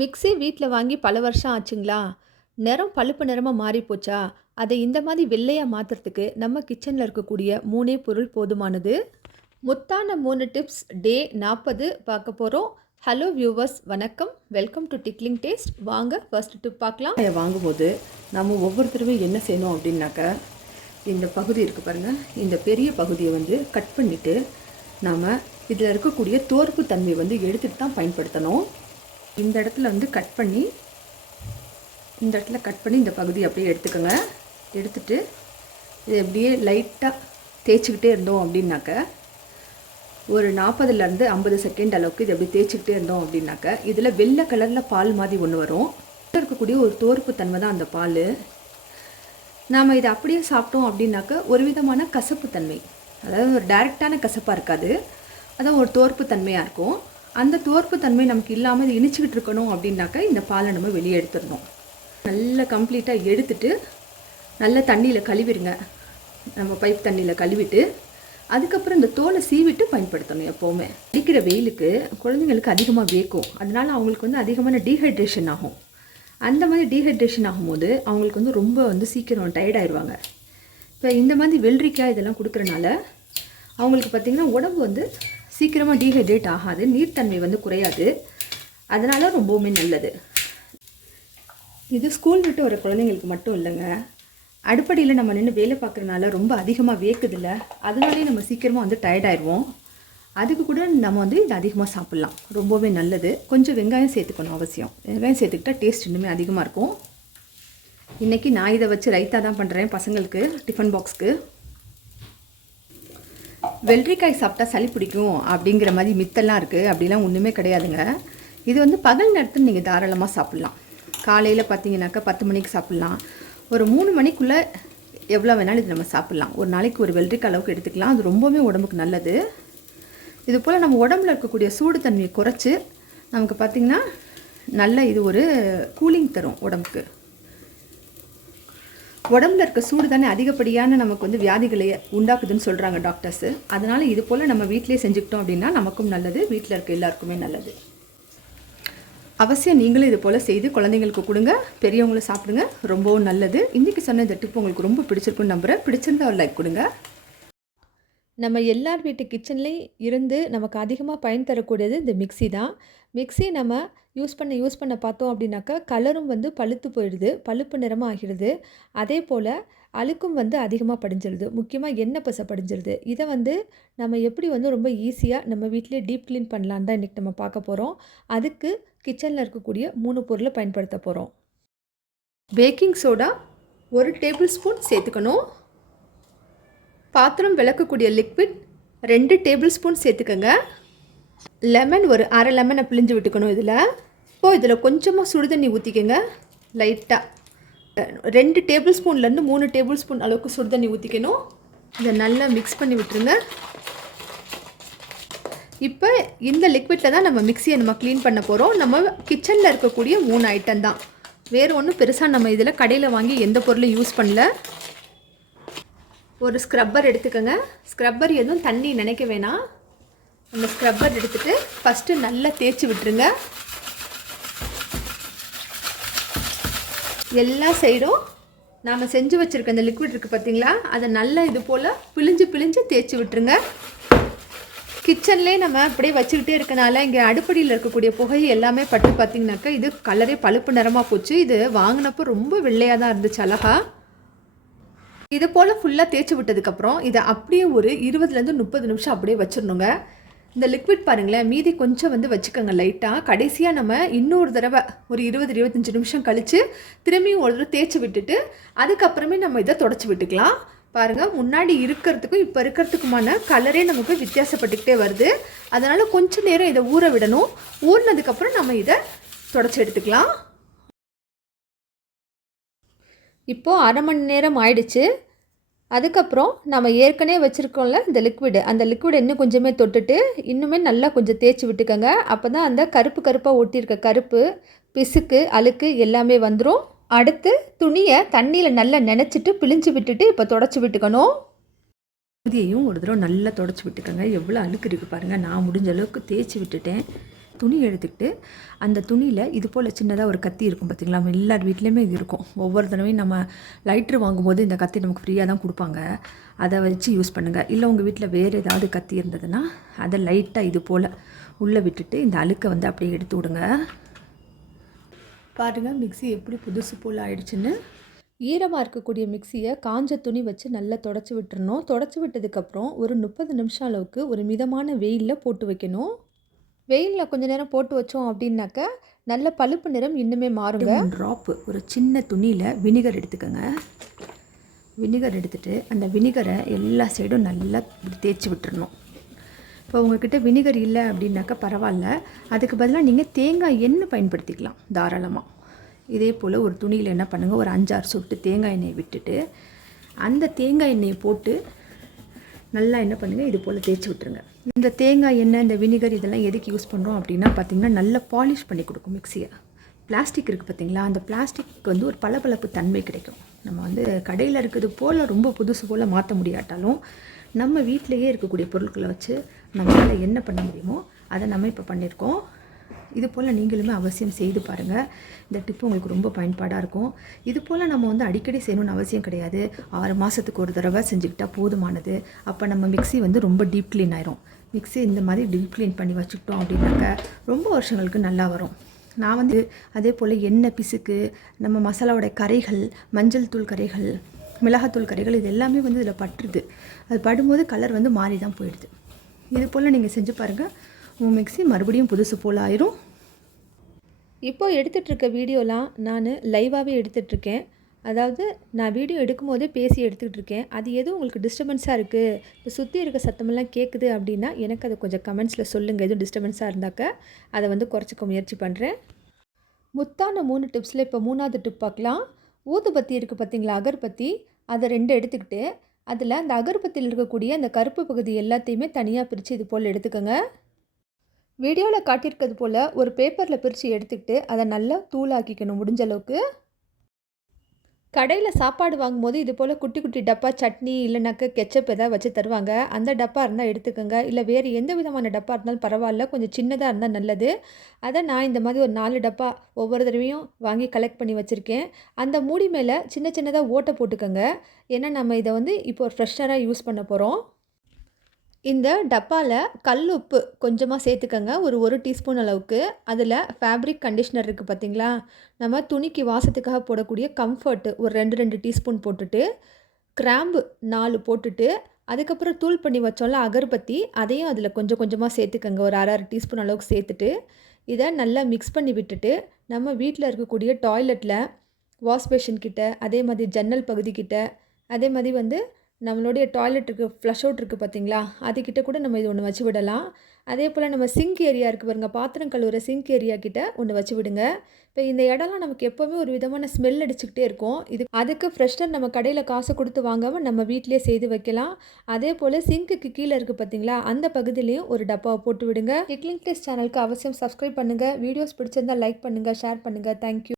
Mixie வீட்டில் வாங்கி பல வருஷம் ஆச்சுங்களா? நிறம் பழுப்பு நிறமாக மாறி போச்சா? அதை இந்த மாதிரி வெள்ளையாக மாற்றுறதுக்கு நம்ம கிச்சனில் இருக்கக்கூடிய மூணே பொருள் போதுமானது? முத்தான மூணு டிப்ஸ் டே நாற்பது பார்க்க போகிறோம் ஹலோ வியூவர்ஸ் வணக்கம். Welcome to tickling taste. வாங்க ஃபர்ஸ்ட் டிப் பார்க்கலாம். அதை வாங்கும்போது நம்ம ஒவ்வொருத்தருமே என்ன செய்யணும் அப்படின்னாக்க இந்த பகுதி இருக்குது பாருங்கள் இந்த பெரிய பகுதியை வந்து கட் பண்ணிவிட்டு நாம் இதில் இருக்கக்கூடிய தோர்ப்பு தன்மை வந்து எடுத்துகிட்டு தான் பயன்படுத்தணும். இந்த இடத்துல வந்து கட் பண்ணி இந்த இடத்துல கட் பண்ணி இந்த பகுதியை அப்படியே எடுத்துக்கோங்க. எடுத்துட்டு இதை அப்படியே லைட்டாக தேய்ச்சிக்கிட்டே இருந்தோம் அப்படின்னாக்க ஒரு நாற்பதுலேருந்து ஐம்பது செகண்ட் அளவுக்கு இது அப்படி தேய்ச்சிக்கிட்டே இருந்தோம் அப்படின்னாக்க இதில் வெள்ளை கலரில் பால் மாதிரி ஒன்று வரும். இருக்கக்கூடிய ஒரு தோர்ப்பு தன்மை தான் அந்த பால். நாம் இதை அப்படியே சாப்பிட்டோம் அப்படின்னாக்க ஒரு விதமான கசப்பு தன்மை. அதாவது ஒரு டைரெக்டான கசப்பாக இருக்காது. அதான் ஒரு தோற்பு தன்மையாக இருக்கும். அந்த துவர்ப்பு தன்மை நமக்கு இல்லாமல் இது இனிச்சிக்கிட்டு இருக்கணும் அப்படின்னாக்க இந்த பாலை நம்ம வெளியே எடுத்துடணும். நல்லா கம்ப்ளீட்டாக எடுத்துட்டு நல்ல தண்ணியில் கழுவிடுங்க. நம்ம பைப் தண்ணியில் கழுவிட்டு அதுக்கப்புறம் இந்த தோலை சீவிட்டு பயன்படுத்தணும் எப்போவுமே. அடிக்கிற வெயிலுக்கு குழந்தைங்களுக்கு அதிகமாக வேக்கும் அதனால அவங்களுக்கு வந்து அதிகமான டீஹைட்ரேஷன் ஆகும். அந்த மாதிரி டீஹைட்ரேஷன் ஆகும்போது அவங்களுக்கு வந்து ரொம்ப வந்து சீக்கிரம் டயர்டாயிடுவாங்க இப்போ இந்த மாதிரி வெள்ளரிக்காய் இதெல்லாம் கொடுக்குறனால அவங்களுக்கு பார்த்திங்கன்னா உடம்பு வந்து சீக்கிரமாக டீஹைட்ரேட் ஆகாது நீர்த்தன்மை வந்து குறையாது. அதனால் ரொம்பவுமே நல்லது. இது ஸ்கூல் விட்டு வர குழந்தைங்களுக்கு மட்டும் இல்லைங்க. அடுப்படியில் நம்ம நின்று வேலை பார்க்குறனால ரொம்ப அதிகமாக வேக்குதில்ல. அதனாலே நம்ம சீக்கிரமாக வந்து டயர்டாயிடுவோம் அதுக்கு கூட நம்ம வந்து இது அதிகமாக சாப்பிட்லாம். ரொம்பவே நல்லது. கொஞ்சம் வெங்காயம் சேர்த்துக்கணும் அவசியம். வெங்காயம் சேர்த்துக்கிட்டா டேஸ்ட் இன்னுமே அதிகமாக இருக்கும். இன்றைக்கி நான் இதை வச்சு ரைத்தா தான் பண்ணுறேன் பசங்களுக்கு டிஃபன் பாக்ஸ்க்கு வெள்ளரிக்காய் சாப்பிட்டா சளி பிடிக்கும் அப்படிங்கிற மாதிரி மித்தெல்லாம் இருக்குது அப்படிலாம் ஒன்றுமே கிடையாதுங்க. இது வந்து பகல் நேரத்தில் நீங்கள் தாராளமாக சாப்பிட்லாம். காலையில் பார்த்தீங்கன்னாக்கா பத்து மணிக்கு சாப்பிட்லாம். ஒரு மூணு மணிக்குள்ளே எவ்வளோ வேணாலும் இது நம்ம சாப்பிட்லாம். ஒரு நாளைக்கு ஒரு வெள்ளரிக்காய் அளவுக்கு எடுத்துக்கலாம். அது ரொம்பவே உடம்புக்கு நல்லது. இது போல் நம்ம உடம்புல இருக்கக்கூடிய சூடு தன்மையை குறைச்சி நமக்கு பார்த்திங்கன்னா நல்ல இது ஒரு கூலிங் தரும் உடம்புக்கு. உடம்புல இருக்க சூடு தானே அதிகப்படியான நமக்கு வந்து வியாதிகளை உண்டாக்குதுன்னு சொல்கிறாங்க டாக்டர்ஸு அதனால் இது போல் நம்ம வீட்டிலே செஞ்சுக்கிட்டோம் அப்படின்னா நமக்கும் நல்லது வீட்டில் இருக்க எல்லாருக்குமே நல்லது. அவசியம் நீங்களும் இது போல் செய்து குழந்தைங்களுக்கு கொடுங்க பெரியவங்களும் சாப்பிடுங்க ரொம்பவும் நல்லது. இன்றைக்கி சொன்ன இந்த டிப் உங்களுக்கு ரொம்ப பிடிச்சிருக்குன்னு நம்புகிறேன் பிடிச்சிருந்தா ஒரு லைக் கொடுங்க. நம்ம எல்லார் வீட்டு கிச்சன்லேயும் இருந்து நமக்கு அதிகமாக பயன் தரக்கூடியது இந்த மிக்ஸி தான். மிக்சி நம்ம யூஸ் பண்ண யூஸ் பண்ண பார்த்தோம் அப்படின்னாக்கா கலரும் வந்து பழுத்து போயிடுது பழுப்பு நிறமாக ஆகிடுது. அதே போல் அழுக்கும் வந்து அதிகமாக படிஞ்சிருது. முக்கியமாக எண்ணெய் பசை படிஞ்சிருது. இதை வந்து நம்ம எப்படி வந்து ரொம்ப ஈஸியாக நம்ம வீட்டிலே டீப் க்ளீன் பண்ணலான்னு தான் இன்றைக்கி நம்ம பார்க்க போகிறோம் அதுக்கு கிச்சனில் இருக்கக்கூடிய மூணு பொருளை பயன்படுத்த போகிறோம் பேக்கிங் சோடா ஒரு டேபிள் ஸ்பூன் சேர்த்துக்கணும். பாத்திரம் விளக்கக்கூடிய லிக்விட் ரெண்டு டேபிள் ஸ்பூன் சேர்த்துக்கோங்க. லெமன் ஒரு அரை லெமனை பிழிஞ்சு விட்டுக்கணும் இதில். இப்போது இதில் கொஞ்சமாக சுடு தண்ணி ஊற்றிக்கோங்க லைட்டாக ரெண்டு டேபிள் ஸ்பூன்லேருந்து மூணு டேபிள் ஸ்பூன் அளவுக்கு சுடு தண்ணி ஊற்றிக்கணும் இதை நல்லா மிக்ஸ் பண்ணி விட்டுருங்க. இப்போ இந்த லிக்விட்டில் தான் நம்ம மிக்சியை நம்ம க்ளீன் பண்ண போகிறோம் நம்ம கிச்சனில் இருக்கக்கூடிய மூணு ஐட்டம் தான். வேறு ஒன்றும் பெருசாக நம்ம இதில் கடையில் வாங்கி எந்த பொருளும் யூஸ் பண்ணல. ஒரு ஸ்க்ரப்பர் எடுத்துக்கோங்க. ஸ்க்ரப்பர் எதுவும் தண்ணி நினைக்க வேணாம். அந்த ஸ்க்ரப்பர் எடுத்துகிட்டு ஃபஸ்ட்டு நல்லா தேய்ச்சி விட்டுருங்க. எல்லா சைடும் நாம் செஞ்சு வச்சுருக்க அந்த லிக்விட் இருக்குது பார்த்தீங்களா அதை நல்லா இது போல் பிழிஞ்சு பிழிஞ்சு தேய்ச்சி விட்டுருங்க. கிச்சன்லேயே நம்ம அப்படியே வச்சுக்கிட்டே இருக்கனால இங்கே அடுப்படியில் இருக்கக்கூடிய புகை எல்லாமே பட்டு பார்த்தீங்கன்னாக்கா இது கலரே பழுப்பு நிறமாக போச்சு. இது வாங்கினப்போ ரொம்ப வெள்ளையாக தான் இருந்துச்சு அழகாக இது போல் ஃபுல்லாக தேய்ச்சி விட்டதுக்கப்புறம் இதை அப்படியே ஒரு இருபதுலேருந்து முப்பது நிமிஷம் அப்படியே வச்சிடணுங்க. இந்த லிக்விட் பாருங்களேன் மீதி கொஞ்சம் வந்து வச்சுக்கோங்க லைட்டாக கடைசியாக நம்ம இன்னொரு தடவை ஒரு இருபது இருபத்தஞ்சி நிமிஷம் கழித்து திரும்பியும் ஒரு தடவை தேய்ச்சி விட்டுட்டு அதுக்கப்புறமே நம்ம இதை தொடச்சி விட்டுக்கலாம். பாருங்கள் முன்னாடி இருக்கிறதுக்கும் இப்போ இருக்கிறதுக்குமான கலரே நமக்கு வித்தியாசப்பட்டுக்கிட்டே வருது. அதனால் கொஞ்சம் நேரம் இதை ஊற விடணும். ஊறினதுக்கப்புறம் நம்ம இதை தொடச்சி எடுத்துக்கலாம். இப்போது அரை மணி நேரம் ஆயிடுச்சு. அதுக்கப்புறம் நம்ம ஏற்கனவே வச்சுருக்கோம்ல இந்த லிக்விடு அந்த லிக்விட் இன்னும் கொஞ்சமே தொட்டுட்டு இன்னுமே நல்லா கொஞ்சம் தேய்ச்சி விட்டுக்கோங்க. அப்போ தான் அந்த கருப்பு கருப்பாக ஒட்டியிருக்க கருப்பு பிசுக்கு அழுக்கு எல்லாமே வந்துடும் அடுத்து துணியை தண்ணியில் நல்லா நினச்சிட்டு பிழிஞ்சு விட்டுட்டு இப்போ தொடச்சி விட்டுக்கணும். பகுதியையும் ஒரு தடவை நல்லா தொடச்சி விட்டுக்கோங்க. எவ்வளோ அழுக்கு இருக்குது பாருங்கள் நான் முடிஞ்ச அளவுக்கு தேய்ச்சி விட்டுட்டேன். துணி எடுத்துக்கிட்டு அந்த துணியில் இது போல் சின்னதாக ஒரு கத்தி இருக்கும் பார்த்திங்களா நம்ம எல்லார் வீட்லேயுமே இது இருக்கும். ஒவ்வொரு தடவையும் நம்ம லைட்ரு வாங்கும்போது இந்த கத்தி நமக்கு ஃப்ரீயாக தான் கொடுப்பாங்க. அதை வச்சு யூஸ் பண்ணுங்கள் இல்லை உங்கள் வீட்டில் வேறு ஏதாவது கத்தி இருந்ததுன்னா அதை லைட்டாக இது போல் உள்ளே விட்டுட்டு இந்த அழுக்கை வந்து அப்படியே எடுத்து விடுங்க. பாருங்கள் மிக்சி எப்படி புதுசு போல் ஆயிடுச்சுன்னு. ஈரமாக இருக்கக்கூடிய மிக்சியை காஞ்ச துணி வச்சு நல்லா தொடச்சி விட்டுறணும். தொடச்சி விட்டதுக்கப்புறம் ஒரு முப்பது நிமிஷம் அளவுக்கு ஒரு மிதமான வெயிலில் போட்டு வைக்கணும். வெயிலில் கொஞ்ச நேரம் போட்டு வச்சோம் அப்படின்னாக்க நல்ல பழுப்பு நிறம் இன்னுமே மாறுங்க. ட்ராப்பு ஒரு சின்ன துணியில் வினிகர் எடுத்துக்கோங்க. வினிகர் எடுத்துகிட்டு அந்த வினிகரை எல்லா சைடும் நல்லா தேய்ச்சி விட்டுறணும். இப்போ உங்ககிட்ட வினிகர் இல்லை அப்படின்னாக்கா பரவாயில்ல. அதுக்கு பதிலாக நீங்கள் தேங்காய் எண்ணெய் பயன்படுத்திக்கலாம் தாராளமாக இதே போல் ஒரு துணியில் என்ன பண்ணுங்கள் ஒரு அஞ்சாறு சொட்டு தேங்காய் எண்ணெயை விட்டுட்டு அந்த தேங்காய் எண்ணெயை போட்டு நல்லா என்ன பண்ணுங்கள் இது போல் தேய்ச்சி விட்டுருங்க. இந்த தேங்காய் எண்ணெய் இந்த வினிகர் இதெல்லாம் எதுக்கு யூஸ் பண்ணுறோம் அப்படின்னா பார்த்திங்கன்னா நல்லா பாலிஷ் பண்ணி கொடுக்கும் மிக்சியை பிளாஸ்டிக் இருக்குது பார்த்தீங்களா அந்த பிளாஸ்டிக் வந்து ஒரு பளபளப்பு தன்மை கிடைக்கும். நம்ம வந்து கடையில் இருக்கிறது போல் ரொம்ப புதுசு போல் மாற்ற முடியாட்டாலும் நம்ம வீட்டிலையே இருக்கக்கூடிய பொருட்களை வச்சு நம்மளால் என்ன பண்ண முடியுமோ அதை நம்ம இப்போ பண்ணியிருக்கோம் இது போல் நீங்களுமே அவசியம் செய்து பாருங்கள் இந்த டிப்பு உங்களுக்கு ரொம்ப பயன்பாடாக இருக்கும். இது போல் நம்ம வந்து அடிக்கடி செய்யணும்னு அவசியம் கிடையாது. ஆறு மாதத்துக்கு ஒரு தடவை செஞ்சுக்கிட்டால் போதுமானது. அப்போ நம்ம மிக்ஸி வந்து ரொம்ப டீப் க்ளீன் ஆயிரும். மிக்ஸி இந்த மாதிரி டீப் க்ளீன் பண்ணி வச்சுக்கிட்டோம் அப்படின்னாக்க ரொம்ப வருஷங்களுக்கு நல்லா வரும். நான் வந்து அதே போல் எண்ணெய் பிசுக்கு நம்ம மசாலாவோட கரைகள் மஞ்சள் தூள் கரைகள் மிளகாத்தூள் கரைகள் இது எல்லாமே வந்து இதில் பட்டுருது. அது படும்போது கலர் வந்து மாறி தான் போயிடுது. இது போல் நீங்கள் செஞ்சு பாருங்கள் உங்கள் மிக்ஸி மறுபடியும் புதுசு போல் ஆயிரும். இப்போது எடுத்துகிட்ருக்க வீடியோலாம் நான் லைவாகவே எடுத்துகிட்ருக்கேன் அதாவது நான் வீடியோ எடுக்கும்போதே பேசி எடுத்துக்கிட்டு இருக்கேன் அது எதுவும் உங்களுக்கு டிஸ்டர்பன்ஸாக இருக்குது இப்போ சுற்றி இருக்க சத்தமெல்லாம் கேட்குது அப்படின்னா எனக்கு அதை கொஞ்சம் கமெண்ட்ஸில் சொல்லுங்கள் எதுவும் டிஸ்டர்பன்ஸாக இருந்தாக்க அதை வந்து குறைச்சிக்க முயற்சி பண்ணுறேன் முத்தான மூணு டிப்ஸில் இப்போ மூணாவது டிப் பார்க்கலாம். ஊதுபத்தி இருக்குது பார்த்தீங்களா? அகர்பத்தி. அதை ரெண்டு எடுத்துக்கிட்டு அதில் அந்த அகர்பத்தியில் இருக்கக்கூடிய அந்த கருப்பு பகுதி எல்லாத்தையுமே தனியாக பிரித்து இது போல் எடுத்துக்கோங்க. வீடியோவில் காட்டியிருக்கிறது போல் ஒரு பேப்பரில் பிரித்து எடுத்துக்கிட்டு அதை நல்லா தூளாக்கிக்கணும் முடிஞ்ச அளவுக்கு. கடையில் சாப்பாடு வாங்கும்போது இது போல் குட்டி குட்டி டப்பா சட்னி இல்லைனாக்க கெச்சப் எதாவது வச்சு தருவாங்க. அந்த டப்பா இருந்தால் எடுத்துக்கோங்க. இல்லை வேறு எந்த விதமான டப்பா இருந்தாலும் பரவாயில்ல. கொஞ்சம் சின்னதாக இருந்தால் நல்லது. அதை நான் இந்த மாதிரி ஒரு நாலு டப்பா ஒவ்வொரு தடவையும் வாங்கி கலெக்ட் பண்ணி வச்சுருக்கேன். அந்த மூடி மேலே சின்ன சின்னதாக ஓட்டை போட்டுக்கோங்க. ஏன்னா நம்ம இதை வந்து இப்போ ஒரு ஃப்ரெஷ்ஷராக யூஸ் பண்ண போகிறோம் இந்த டப்பாவில் கல் உப்பு கொஞ்சமாக சேர்த்துக்கங்க. ஒரு ஒரு டீஸ்பூன் அளவுக்கு. அதில் ஃபேப்ரிக் கண்டிஷ்னர் இருக்குது பார்த்தீங்களா நம்ம துணிக்கு வாசத்துக்காக போடக்கூடிய கம்ஃபர்ட்டு ஒரு ரெண்டு ரெண்டு டீஸ்பூன் போட்டுட்டு கிராம்பு நாலு போட்டுட்டு அதுக்கப்புறம் தூள் பண்ணி வச்சோம்ல அகர்பத்தி அதையும் அதில் கொஞ்சம் கொஞ்சமாக சேர்த்துக்கங்க. ஒரு அரை அரை டீஸ்பூன் அளவுக்கு சேர்த்துட்டு இதை நல்லா மிக்ஸ் பண்ணி விட்டுட்டு நம்ம வீட்டில் இருக்கக்கூடிய டாய்லெட்டில் வாஷ் பேஷன் கிட்ட அதே மாதிரி ஜன்னல் பகுதிக்கிட்ட அதே மாதிரி வந்து நம்மளுடைய டாய்லெட் இருக்குது ஃப்ளஷ் அவுட் இருக்குது பார்த்தீங்களா அதுக்கிட்ட கூட நம்ம இது ஒன்று வச்சு விடலாம். அதே போல் நம்ம சிங்க் ஏரியா இருக்குது பாருங்கள் பாத்திரம் கழுவுற சிங்க் ஏரியா கிட்ட ஒன்று வச்சு விடுங்க. இப்போ இந்த இடம்லாம் நமக்கு எப்போவுமே ஒரு விதமான ஸ்மெல் அடிச்சுக்கிட்டே இருக்கும். இது அதுக்கு ஃப்ரெஷ்னர் நம்ம கடையில் காசு கொடுத்து வாங்காமல் நம்ம வீட்டிலே செய்து வைக்கலாம். அதே போல் சிங்க்குக்கு கீழே இருக்குது பார்த்தீங்களா அந்த பகுதியிலையும் ஒரு டப்பாவை போட்டு விடுங்க. கிளிங் டேஸ்ட் சேனலுக்கு அவசியம் சப்ஸ்கிரைப் பண்ணுங்கள் வீடியோஸ் பிடிச்சிருந்தால் லைக் பண்ணுங்கள் ஷேர் பண்ணுங்கள் தேங்க்யூ